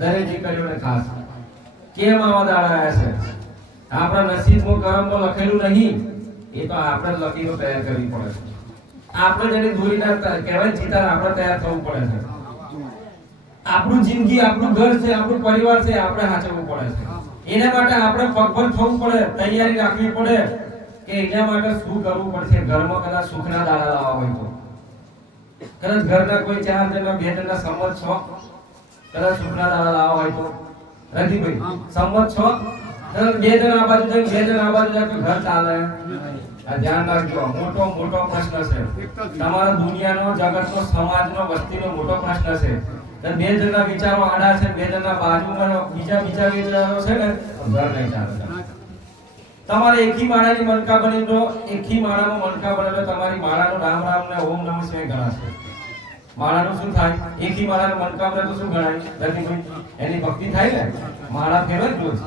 દરેક દીકરીઓને ખાસ. કેમ આવા દાડા આવ્યા છે? આપણા નસીબમાં કરમમાં લખેલું નહીં. એ તો આપણે લખીને તૈયાર કરવી પડે છે. આપણે જેની દોરીના કહેવાય ચિતાર, આપણે તૈયાર થવું પડે છે. આપણું જિંદગી, આપણું ઘર છે, આપણું પરિવાર છે, આપણે સાચવવું પડે છે. એના માટે આપણે પગભર થવું પડે, તૈયારી રાખવી પડે કે એના માટે શું કરવું પડશે? ઘરમાં કદાચ સુખના દાડા લાવવા હોય તો. કદાચ ઘરના કોઈ ચાર જણા, બે જણા સંમત છો? કદાચ સુખના દાડા લાવવા હોય તો. રતિભાઈ સંમત છો? બે જણ આ બાજુ જઈને બે જણ આ બાજુ જાય ઘર ચાલે? આ ધ્યાન રાખજો મોટો મોટો પ્રશ્ન છે. તમારા દુનિયાનો જગતનો સમાજનો વસ્તીનો મોટો પ્રશ્ન છે. બે જણના વિચારો આડા છે બે જણના બાજુમાં બીજા બીજા વિચારો છે ને ઘર નહીં ચાલે. તમારે એકી માળાની મણકા બની તો એકી માળામાં મણકા બને તો તમારી માળાનું રામ રામ ને ઓમ નમ શિવાય ગણાશે. માળાનું શું થાય? એકી માળાનું મનકામના તો શું ગણાય? રતિભાઈ એની ભક્તિ થાય ને? માળા ફેરવે જ રોજ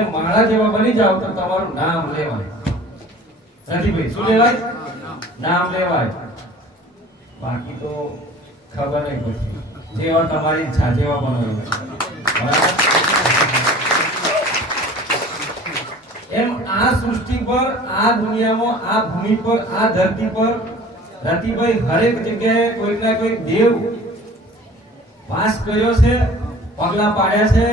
એ માળા જેવા બની જાવ તો તમારું નામ લેવાય. રતિભાઈ શું લેવાય? નામ લેવાય. બાકી તો ખબર નહીં પડતી. જેવા તમારી ઈચ્છા જેવા બનો એમ આ સૃષ્ટિ પર, આ દુનિયામાં, આ ભૂમિ પર, આ ધરતી પર રતિભાઈ હરેક જગ્યાએ કોઈક ના કોઈક દેવ વાસ કર્યો છે, પગલા પાડ્યા છે.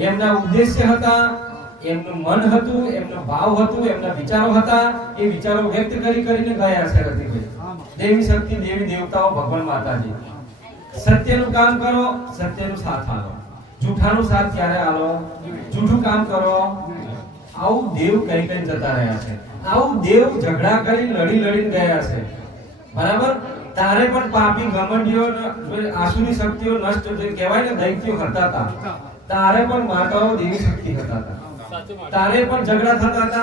એમના ઉદ્દેશ્ય હતા, એમનું મન હતું, એમનો ભાવ હતું, એમના વિચારો હતા. એ વિચારો વ્યક્ત કરી કરીને ગયા છે રતિભાઈ દેવી શક્તિ, દેવી દેવતાઓ, ભગવાન માતાજી. સત્યનું કામ કરો, સત્યનું સાથ આલો. જૂઠાનું સાથ ક્યારે આલો? જૂઠું કામ કરો. આવું દેવ કઈ કઈ જતા રહ્યા છે. આવું દેવ ઝઘડા કરી લડી લડીને ગયા છે. બરાબર? તારે પણ પાપી ઘમંડીઓ ન- શક્તિઓ નષ્ટ જે કહેવાય ને દૈત્યો કરતા હતા તારે પણ માતાઓ દેવી શક્તિ કરતા હતા. તારે પણ ઝઘડા થતા હતા.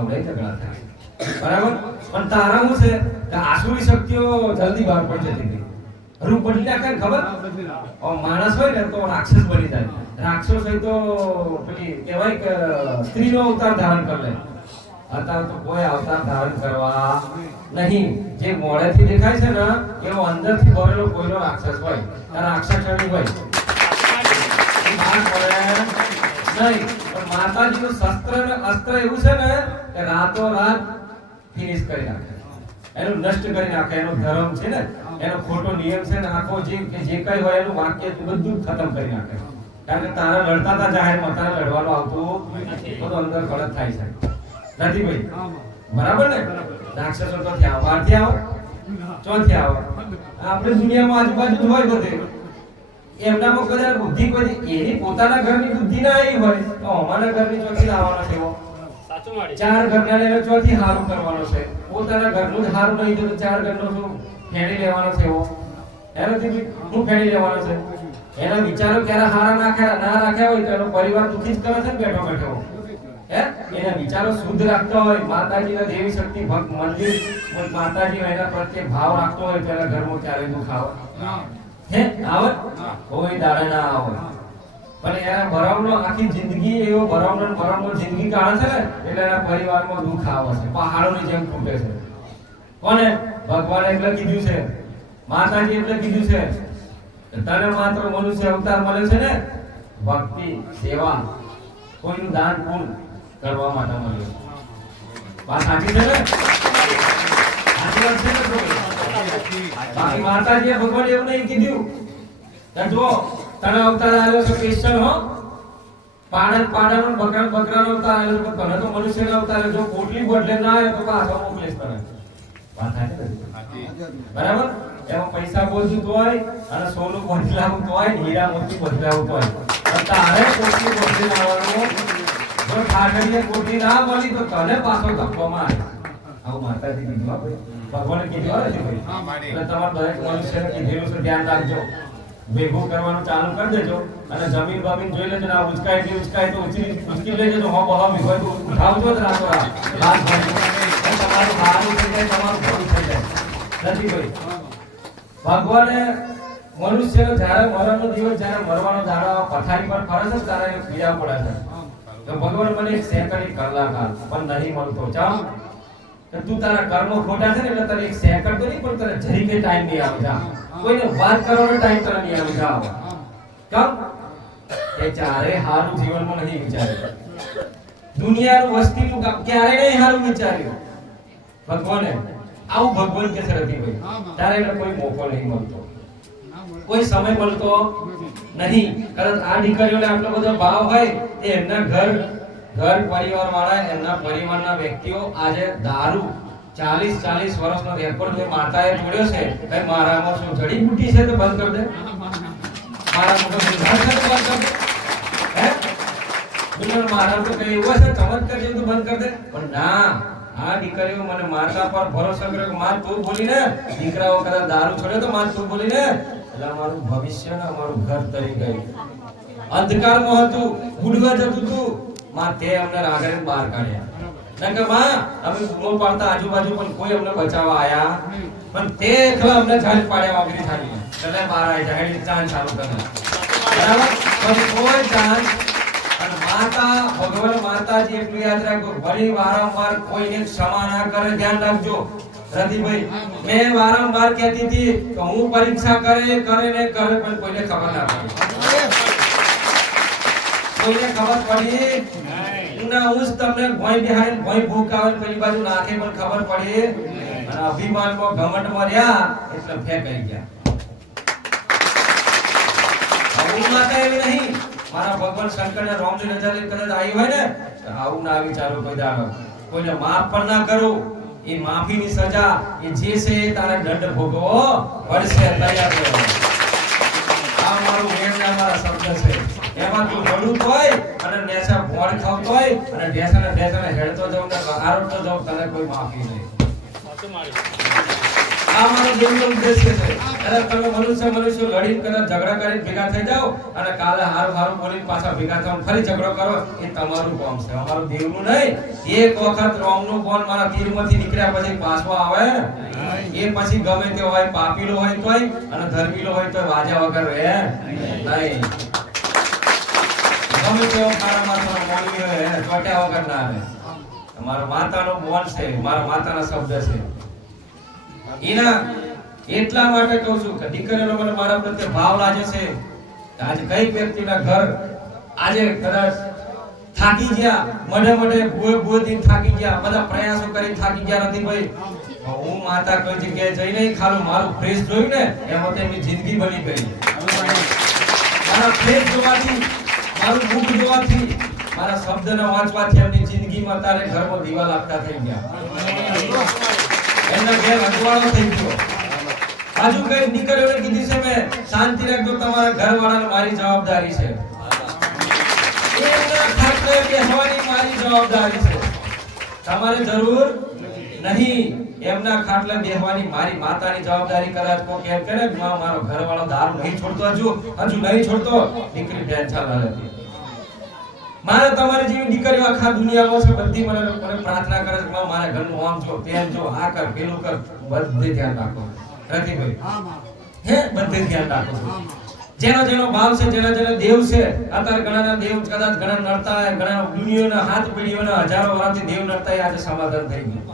હવે ઝઘડા થાય. બરાબર? પણ તારા શું છે? કે આસુરી શક્તિઓ જલ્દી બહાર પડી જતી હતી. રૂપ બદલી નાખે ખબર? માણસ હોય ને તો રાક્ષસ બની જાય. રાક્ષસ હોય તો પેલી કહેવાય કે સ્ત્રીનો અવતાર ધારણ કરી લે અત્યારે તો કોઈ અવતાર ધારણ કરવા નહીં. જે મોડેથી દેખાય છે ને, એવો અંદરથી ભરેલો કોઈનો રાક્ષસ હોય, આ રાક્ષસણી હોય. નહીં. પણ માતાજીનું શસ્ત્ર ને અસ્ત્ર એવું છે ને, કે રાતો રાત ફિનિશ કરી નાખે. એનું નષ્ટ કરી નાખે. એનો ધર્મ છે ને, એનો ખોટો નિયમ છે ને, આખો જે કે જે કઈ હોય એનું વાક્ય બધું ખતમ કરી નાખે. કારણ કે તારા લડતા હતા જાહેરમાં, તારે લડવાનું આવતું તો અંદર ગળત થાય છે. નથી ભાઈ? બરાબર ને? રાક્ષસો તો ત્યાં બહારથી આવો? ચોથી આવો. આપણે દુનિયામાં આજુબાજુ જ હોય બધે. એમનામાં કદાચ બુદ્ધિ કોઈ એની પોતાના ઘરની બુદ્ધિ ના આવી હોય તો અમારા ઘરની ચોથી લાવવાનો છે ચાર ઘરના લેવા ચોથી હારું કરવાનો છે. પોતાના ઘરનું જ હારું નહીં તો ચાર ઘરનો શું ફેરી લેવાનો છે એવો. એનાથી હું ફેરી લેવાનો છે? એના વિચારો ક્યારે હારા નાખ્યા ના રાખ્યા હોય તો એનો પરિવાર દુઃખી જ કરે છે ને બેઠો બેઠો. એના વિચારો શુદ્ધ રાખતા હોય માતાજીના દેવી શક્તિ ભક્ત મંદિર માતાજી એના પ્રત્યે ભાવ રાખતો હોય તો એના ઘરમાં ક્યારે દુખાવ હે. આવત કોઈ દાડા ના આવે પણ એના ભરમનો આખી જિંદગી એવો ભરમનો ને જિંદગી કાઢે છે ને એટલે એના પરિવારમાં દુઃખ આવે છે પહાડોની જેમ તૂટે છે. કોને? ભગવાને એટલે કીધું છે. માતાજી એટલે કીધું છે. તને માત્ર મનુષ્ય અવતાર મળે છે ને? ભક્તિ સેવા કોઈનું દાન પૂન કરવા માટે મળ્યો. વાત સાચી છે ને? ને? બાકી માતાજીએ ભગવાન એવું નહીં કીધું. કે તને અવતાર આવ્યો છે ક્રિશ્ચન હો. પાડન પાડન બકરા, બકરાનો અવતાર આવ્યો છે. તને તો મનુષ્યનો અવતાર આવ્યો. જો પોટલી બદલે ના આવે તો પાછો મોકલીશ તને. બરાબર? એમાં પૈસા બોલતું હોય અને સોનું બદલાવું હોય ને હીરા મોતી બદલાવું હોય તારે કોટલી બદલી લાવવાનું ઠાકરીએ પોટલી ના મળી તો તને પાછો ધક્કો મારે આવું માતાજી કીધું ભગવાને કીધું હો નથી ભાઈ. એટલે તમારે દરેક મનુષ્યને કીધેલું છે ધ્યાન રાખજો. ભેગું કરવાનું ચાલુ કરી દેજો અને જમીન બમીન જોઈ લેજો ને આ ઉચકાય છે ઉચકાય તો ઉચકી ઉચકી લેજો તો હો બહા તો ઉઠાવજો જ રાતો રાત. રાત તમારું સારું થઈ જાય તમારું ખરું થઈ જાય. નથી ભાઈ. ભગવાને મનુષ્યનો જ્યારે મરણનો દિવસ જ્યારે મરવાનો દાડો પથારી પર ફરે છે ત્યારે પીડા પડે છે. તો ભગવાન મને સેકન્ડ કલાક આપ, પણ નહીં મળતો. ચા તો તું તારા કર્મો ખોટા છે ને એટલે તને એક સેકન્ડ તો નહીં પણ તને જરી કે ટાઈમ નહીં આવતા કોઈને વાત કરવાનો ટાઈમ તને નહીં આવતા કેમ એ ચારે હારું જીવનમાં નહીં વિચાર્યું. દુનિયાનું વસ્તીનું ક્યારે નહીં હારું વિચાર્યું. ભગવાને આવું ભગવાન કે સરતી હોય તારે એને કોઈ મોકો નહીં મળતો. કોઈ સમય મળતો નહીં. કદાચ આ દીકરીઓને આટલો બધો ભાવ હોય તે એમના ઘર ઘર પરિવાર વાળા એમના પરિવારના વ્યક્તિઓ આજે દારૂ ચાલીસ ચાલીસ વર્ષનો રેકોર્ડ જે માતાએ જોડ્યો છે કઈ મારામાં શું જડીબુટી છે તો બંધ કરી દે. મારા મોટો બિલકુલ મારા તો કઈ એવું છે ચમત્કાર જેવું તો બંધ કરી દે. પણ ના, આ દીકરીઓ મને માતા પર ભરોસો કર્યો કે માં તું બોલી ને દીકરાઓ કદાચ દારૂ છોડ્યો તો માં તું બોલી ને એટલે અમારું ભવિષ્ય ને અમારું ઘર તરી ગયું. અંધકારમાં હતું બુડવા જતું હતું. માં, તે અમને આગળ બહાર કાઢ્યા. ના કે માં, અમે બૂમો પાડતા આજુબાજુ પણ કોઈ અમને બચાવવા આયા? પણ તે એકલા અમને જાણ પાડ્યા વાગરી થાળી એટલે બહાર આવી જાય એટલે ચાંદ ચાલુ કરે પણ કોઈ ચાંદ અને માતા, ભગવાન માતાજી, એટલું યાદ રાખજો વળી વારંવાર કોઈને ક્ષમા ના કરે. ધ્યાન રાખજો. રતિભાઈ મેં વારંવાર કહેતી હતી કે હું પરીક્ષા કરે કરે ને કરે પણ કોઈને ખબર ના પડે. કોઈને ખબર પડી? ના હું તમને ભોય બિહાડીને ભોય ભૂખ આવે પેલી બાજુ નાખે પણ ખબર પડી. અને અભિમાનમાં ઘમંડમાં રહ્યા એટલે ફેંકાઈ ગયા. હું માતા એવી નહીં. મારા ભગવાન શંકરને રોમની નજર કદાચ આવી હોય ને આવું ના વિચારો કોઈ દાડો. કોઈને માફ પણ ના કરો. એ માફીની સજા એ જે છે તારે દંડ ભોગવો પડશે, તૈયાર રહો આ મારું વેણના મારા શબ્દ છે. એમાં તું રડું હોય અને નેસા ભોળ ખાવતો હોય અને ઢેસાને ઢેસાને હેડતો જાવ ને આરોટતો જાવ તને કોઈ માફી નહીં. તે પાપીલો હોય તોય અને ધર્મીલો હોય તોય વાજા વગર રહે. નહીં. વગર ના આવે મારા માતાનો બોન છે, મારા માતાના શબ્દ છે. એના એટલા માટે કહું છું કે દીકરીઓનો મને મારા પ્રત્યે ભાવ લાગે છે આજે કઈ વ્યક્તિના ઘર આજે કદાચ થાકી ગયા, મઢે મઢે ભૂએ ભૂએ દિન થાકી ગયા, બધા પ્રયાસો કરી થાકી ગયા નથી ભાઈ. હું માતા કોઈ જગ્યાએ જઈ ખાલું મારું ફ્રેશ જોયું ને એમાં તેમની જિંદગી બની ગઈ. મારા ફ્રેશ જોવાથી, મારું મુખ જોવાથી, મારા શબ્દને વાંચવાથી એમની જિંદગીમાં તારે ઘરમાં દીવા લાગતા થઈ ગયા. એમના ઘેર અજવાળો થઈ કીધી છે મેં શાંતિ રાખજો, તમારા ઘરવાળાને મારી જવાબદારી છે. બેસવાની મારી જવાબદારી છે. તમારે જરૂર નહીં. એમના ખાટલે બેહવાની મારી માતાની જવાબદારી કદાચ કો કેમ કરે કે માં, મારો ઘરવાળો દારૂ નહીં છોડતો હજુ હજુ નહીં છોડતો. દીકરી ટેન્શન લેતી. મારે તમારી જેવી દીકરીઓ આખા દુનિયામાં છે બધી મને મને પ્રાર્થના કરે છે મારા ઘરનું આમ જો તેમ જો આ કર પેલું કર. બધે ધ્યાન રાખો. રતિભાઈ હે બધે ધ્યાન રાખો. જેનો જેનો ભાવ છે જેના જેના દેવ છે અત્યારે ઘણાના દેવ કદાચ ઘણા નડતા હોય ઘણા દુનિયાના હાથ પેઢીઓના હજારો વર્ષથી દેવ નડતા આજે સમાધાન થઈ ગયું.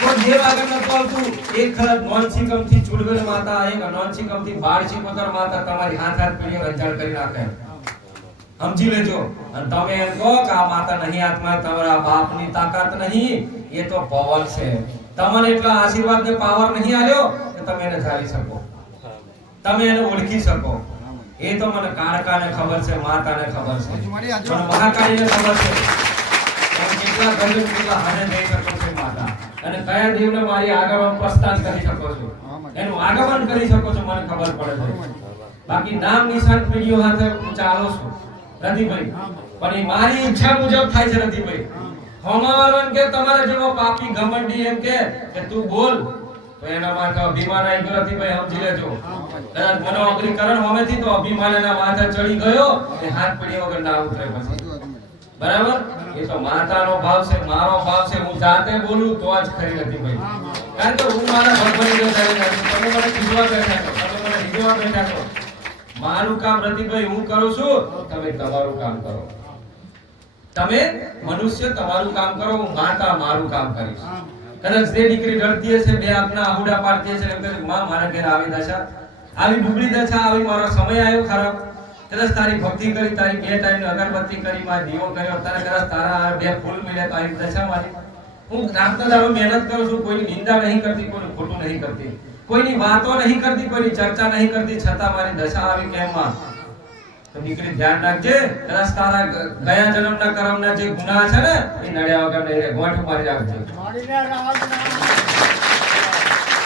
કોઈ દેવ આગળ નતો આવતું એક ખરાબ નોનસિકમથી ચુડવેલ માતા એક નોનસિકમથી બાળસી માતા તમારી હાથ હાથ પેઢીઓ રંજાડ કરી નાખે. સમજી લેજો. અને તમે એમ કહો કે આ માતા નહીં હાથમાં તમારા બાપની તાકાત નહીં એ તો પવન છે. તમને એટલા આશીર્વાદ ને પાવર નહીં આલ્યો કે તમે એને ધારી શકો. તમે એને ઓળખી શકો. એ તો મને કાળકાને ખબર છે માતાને ખબર છે. પણ મહાકાળીને ખબર છે. કેટલા ગરીબ કેટલા હાને જઈ શકો છો માતા. અને કયા દેવને મારી આગળ પ્રસ્થાન કરી શકો છો. એનું આગમન કરી શકો છો મને ખબર પડે છે. બાકી નામ નિશાન પેઢીઓ સાથે હું ચાલો છું. રતિભાઈ પણ એ મારી ઈચ્છા મુજબ થાય છે રતિભાઈ હમાવાળાને કે, તમારે જેવો પાપી ઘમંડી એમ કે કે તું બોલ. તો એના માથે અભિમાન આવી ગયો રતિભાઈ સમજી લેજો. કદાચ મને અગ્રીકરણ હોમેથી તો અભિમાન એના માથે ચડી ગયો, એ હાથ પડી વગર ના ઉતરે પછી. બરાબર? એ તો માતાનો ભાવ છે, મારો ભાવ છે, હું જાતે બોલું તો જ ખરી નથી ભાઈ. કારણ કે હું મારા ભગવાનની જોડે તમે મને ખીજવા બેઠા છો, તમે મને રીઝવવા બેઠા છો. મારું કામ રતિભાઈ, હું કરું છું? તમે તમારું કામ કરો. તમે મનુષ્ય, તમારું કામ કરો, હું માતા મારું કામ કરીશ. કદાચ જે દીકરી ડરતી હશે, બે આપના આહુડા પાડતી હશે, એમ કહે માં, મારા ઘેર આવી દશા. આવી ડુબળી દશા, આવી મારો સમય આવ્યો ખરાબ કદાચ તારી ભક્તિ કરી, તારી બે ટાઈમ અગરબત્તી કરી માં દીવો કર્યો તારે કદાચ તારા બે ફૂલ મળ્યા, તારી દશા મારી હું રાતના દાડો મહેનત કરું છું, કોઈની નિંદા નહીં કરતી, કોઈનું ખોટું નહીં કરતી. કોઈની વાતો નહીં કરતી, કોઈની ચર્ચા નહીં કરતી, છતાં મારી દશા આવી કેમ માં તો દીકરી ધ્યાન રાખજે, કદાચ તારા ગયા જન્મના કર્મના જે ગુના છે ને, એ નડ્યા વગર નહીં રહે, ગોઠ મારી રાખજે.